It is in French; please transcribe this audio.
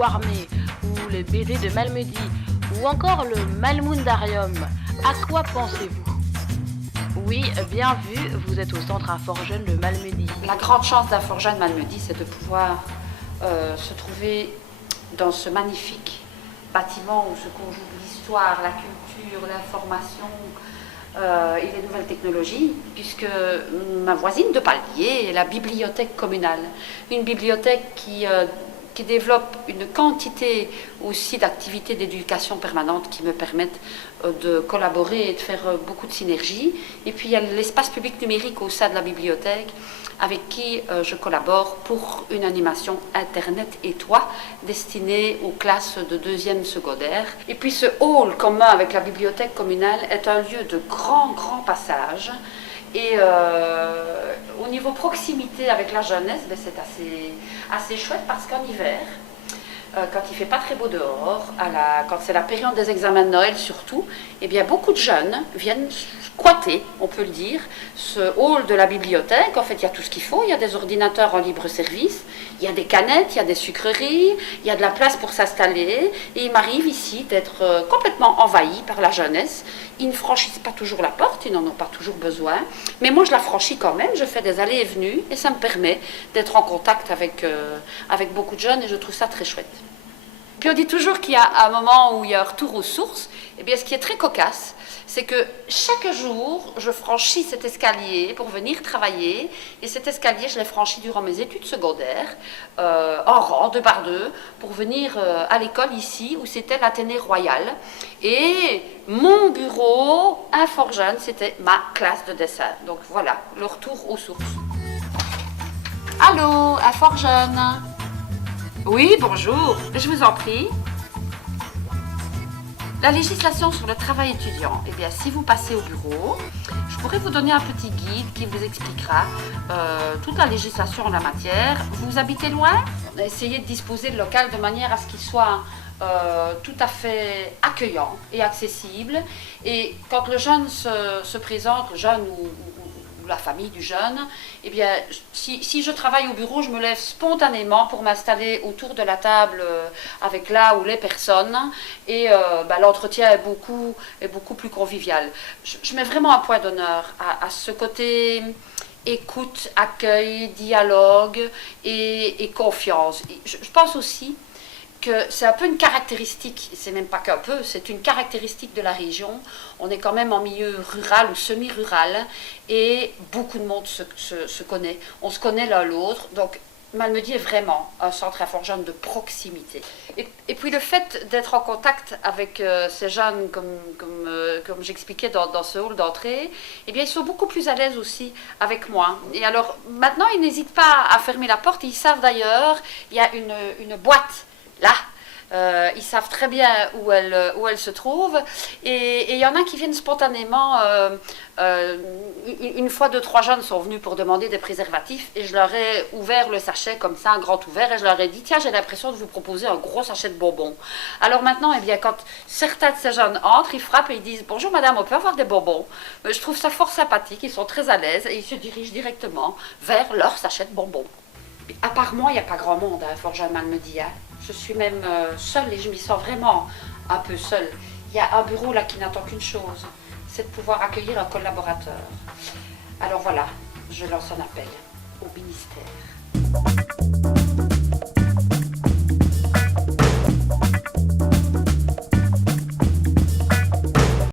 Warmé, ou les baisers de Malmedy, ou encore le Malmundarium. À quoi pensez-vous? Oui, bien vu, vous êtes au centre Infort-Jeune de Malmedy. La grande chance d'Infort-Jeune Malmedy, c'est de pouvoir se trouver dans ce magnifique bâtiment où se conjuguent l'histoire, la culture, l'information et les nouvelles technologies, puisque ma voisine de palier est la bibliothèque communale. Une bibliothèque qui développe une quantité aussi d'activités d'éducation permanente qui me permettent de collaborer et de faire beaucoup de synergies. Et puis il y a l'espace public numérique au sein de la bibliothèque avec qui je collabore pour une animation Internet et toi destinée aux classes de 2e secondaire. Et puis ce hall commun avec la bibliothèque communale est un lieu de grand passage. Et au niveau proximité avec la jeunesse, ben c'est assez chouette parce qu'en hiver, quand il ne fait pas très beau dehors, quand c'est la période des examens de Noël surtout, eh bien beaucoup de jeunes viennent squatter, on peut le dire, ce hall de la bibliothèque. En fait, il y a tout ce qu'il faut, il y a des ordinateurs en libre service, il y a des canettes, il y a des sucreries, il y a de la place pour s'installer, et il m'arrive ici d'être complètement envahi par la jeunesse. Ils ne franchissent pas toujours la porte, ils n'en ont pas toujours besoin, mais moi je la franchis quand même, je fais des allées et venues, et ça me permet d'être en contact avec beaucoup de jeunes, et je trouve ça très chouette. Puis on dit toujours qu'il y a un moment où il y a un retour aux sources. Eh bien, ce qui est très cocasse, c'est que chaque jour, je franchis cet escalier pour venir travailler. Et cet escalier, je l'ai franchi durant mes études secondaires, en rang, 2 par 2, pour venir à l'école ici, où c'était l'Athénée Royal. Et mon bureau, Infort-Jeune, c'était ma classe de dessin. Donc voilà, le retour aux sources. Allô, Infort-Jeune? Oui, bonjour, je vous en prie. La législation sur le travail étudiant, eh bien, si vous passez au bureau, je pourrais vous donner un petit guide qui vous expliquera toute la législation en la matière. Vous habitez loin? Essayez de disposer le local de manière à ce qu'il soit tout à fait accueillant et accessible. Et quand le jeune se présente, le jeune ou la famille du jeune, eh bien, si je travaille au bureau, je me lève spontanément pour m'installer autour de la table avec là ou les personnes, et l'entretien est beaucoup plus convivial. Je mets vraiment un point d'honneur à ce côté écoute, accueil, dialogue et confiance. Je pense aussi que c'est un peu une caractéristique, c'est même pas qu'un peu, c'est une caractéristique de la région. On est quand même en milieu rural ou semi-rural et beaucoup de monde se connaît. On se connaît l'un l'autre, donc Malmedy est vraiment un centre Infort-Jeune de proximité. Et puis le fait d'être en contact avec ces jeunes, comme j'expliquais dans ce hall d'entrée, eh bien ils sont beaucoup plus à l'aise aussi avec moi. Et alors maintenant ils n'hésitent pas à fermer la porte, ils savent d'ailleurs, il y a une boîte là, ils savent très bien où elle se trouve, et il y en a qui viennent spontanément. Une fois 2-3 jeunes sont venus pour demander des préservatifs, et je leur ai ouvert le sachet comme ça, un grand ouvert, et je leur ai dit: tiens, j'ai l'impression de vous proposer un gros sachet de bonbons. Alors maintenant, eh bien, quand certains de ces jeunes entrent, ils frappent et ils disent: bonjour madame, on peut avoir des bonbons? Je trouve ça fort sympathique, ils sont très à l'aise, et ils se dirigent directement vers leur sachet de bonbons. À part moi, il n'y a pas grand monde à Infort-Jeune Malmedy. Je suis même seule et je m'y sens vraiment un peu seule. Il y a un bureau là qui n'attend qu'une chose, c'est de pouvoir accueillir un collaborateur. Alors voilà, je lance un appel au ministère.